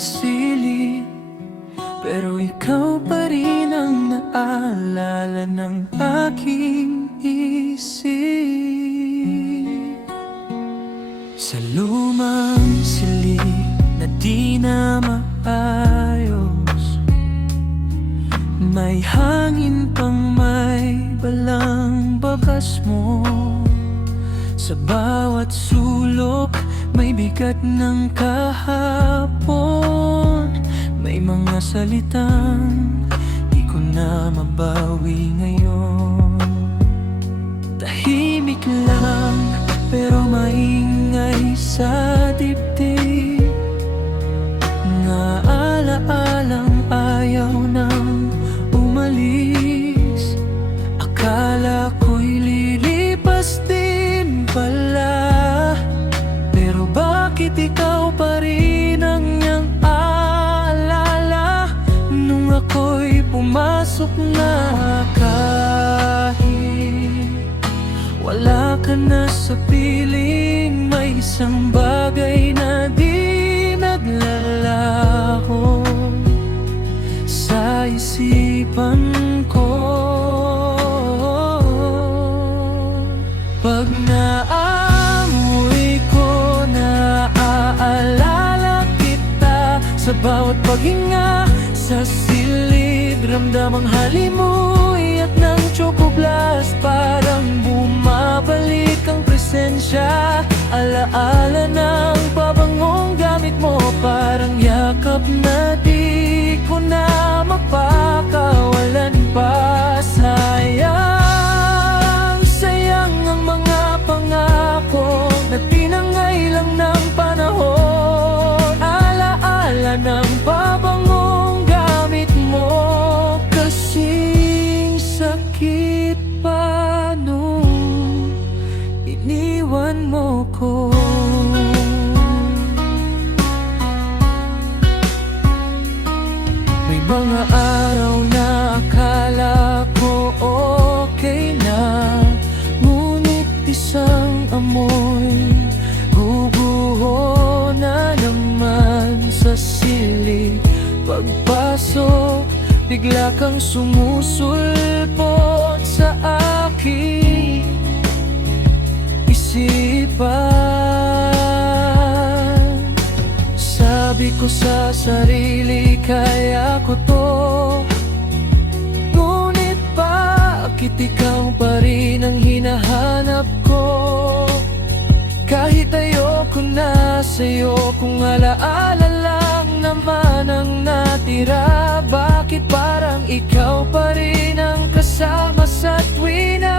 silid, pero ikaw pa rin ang naalala ng aking isip. Sa lumang silid na di na maayos, may hangin pang may balang bakas mo. Sa bawat sulok may bigat ng kahapon. May mga salitang di ko na mabawi ngayon. Tahimik lang pero maingay sa dibdib, nga alaalang ayaw nang umalis. Akala ko'y lilipas din pala, pero bakit ikaw pa rin ang niyang aalala nung ako'y pumasok na? Kahit wala ka na sa piling, may isang bagay na di naglalaho sa isipan ko. Pag naamoy ko, naaalala kita. Sa bawat paghinga, sa silid, ramdam ang halimuy at ng Choco Blast. Parang bumabalik ang presensya, alaala ng pabangong gamit mo. Parang yakap na di ko na mapakawalan pa. Sayang, sayang ang mga pangako na tinangay lang ng panahon. Alaala ng pabangong gamit mo, kasing sakit pa nung iniwan mo ko. May mga araw na akala ko okay na, ngunit isang amoy guguho na naman sa silid. Pagpasok, bigla kang sumusulpot sa aking isipan. Sabi ko sa sarili, kaya ko to, ngunit bakit ikaw pa rin ang hinahanap ko? Kahit ayoko na sa'yo, kung alaala lang naman ang natira. Bakit parang ikaw pa rin ang kasama sa tuwina?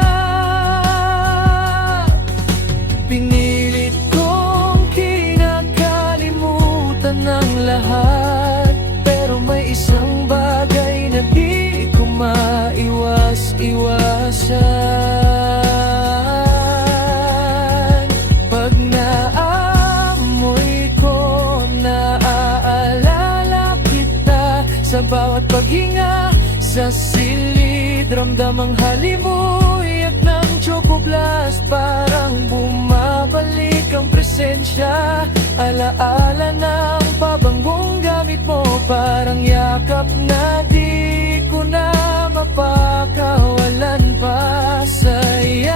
Pinilit kong kinakalimutan ng lahat, pero may isang bagay na di ko maiwas-iwasan. Pag naamoy ko, naaalala kita. Sa bawat paghinga, sa silid, ramdam ang halimuy at ng Choco Blast. Parang bumabalik ang presensya, alaala ng pabanggong gamit mo. Parang yakap na di ko na mapakawalan pa. Sayang,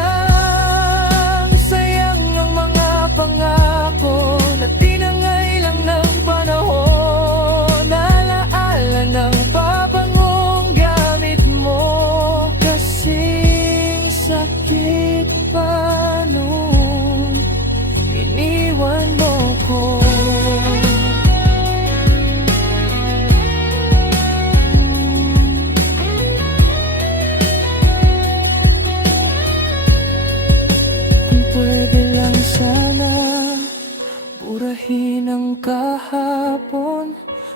sayang ang mga pangako na tinangay lang ng panahon. Alaala ng pabangong gamit mo, kasing sakit pa nung iniwan mo ko. Kung pwede lang sana, burahin ang kahapon.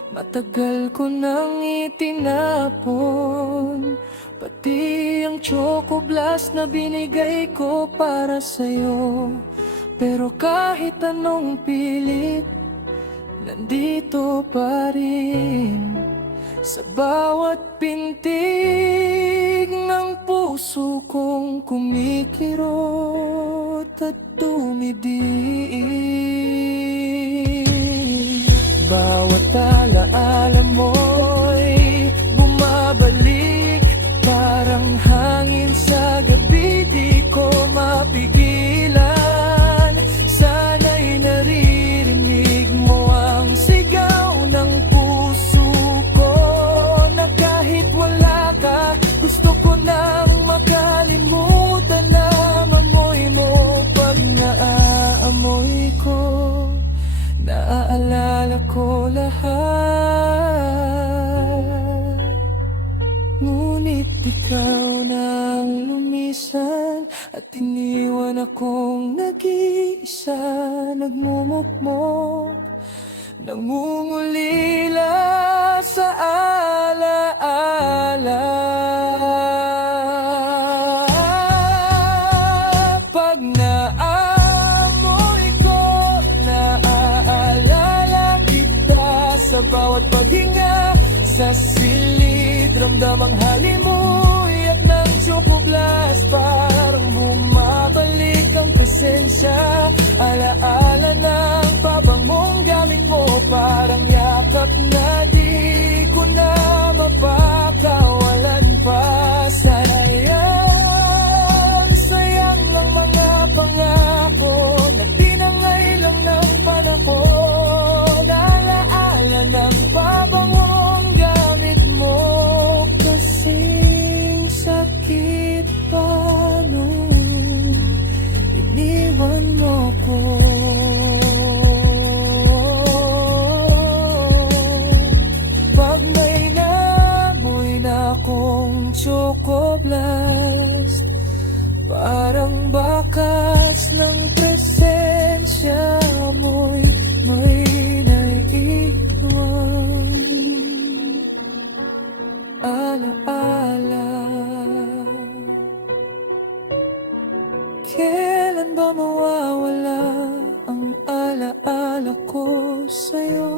Matagal ko nang itinapon, pati ang Choco Blast na binigay ko para sa'yo. Pero kahit anong pilit, nandito pa rin sa bawat pintig ng puso kong kumikirot at tumidig. bawat alaala mo'y bumabalik. Parang hangin sa gabi, di ko mapigilan. Sana'y naririnig mo ang sigaw ng puso ko, na kahit wala ka, gusto ko nang makalimutan na amoy mo. Pag naaamoy ko, naaalala ko lahat. Ngunit ikaw nang lumisan at iniwan akong nag-iisa, nagmumukmok, nangungulila sa alaala. Pag naamoy ko, naaalala kita sa bawat paghinga. Sa silid, ramdam ang halimuyak ng Choco Blast. Parang bumabalik ang presensya, alaala ng pabangong gamit mo. Parang yakap na di ko na mapakawalan pa. Sayang, sayang ang mga pangako na tinangay lang ng panahon. Alaala ng pabangong gamit mo, kasing sakit pa nung iniwan mo ko. Pag may namoy na akong Choco Blast, parang bakas ng presensya mo'y may naiiwan. Alaala, kailan ba mawawala ang alaala ko sa'yo?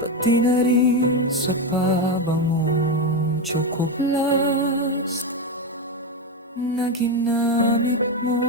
Pati na rin sa pabangong Choco Blast na ginamit mo.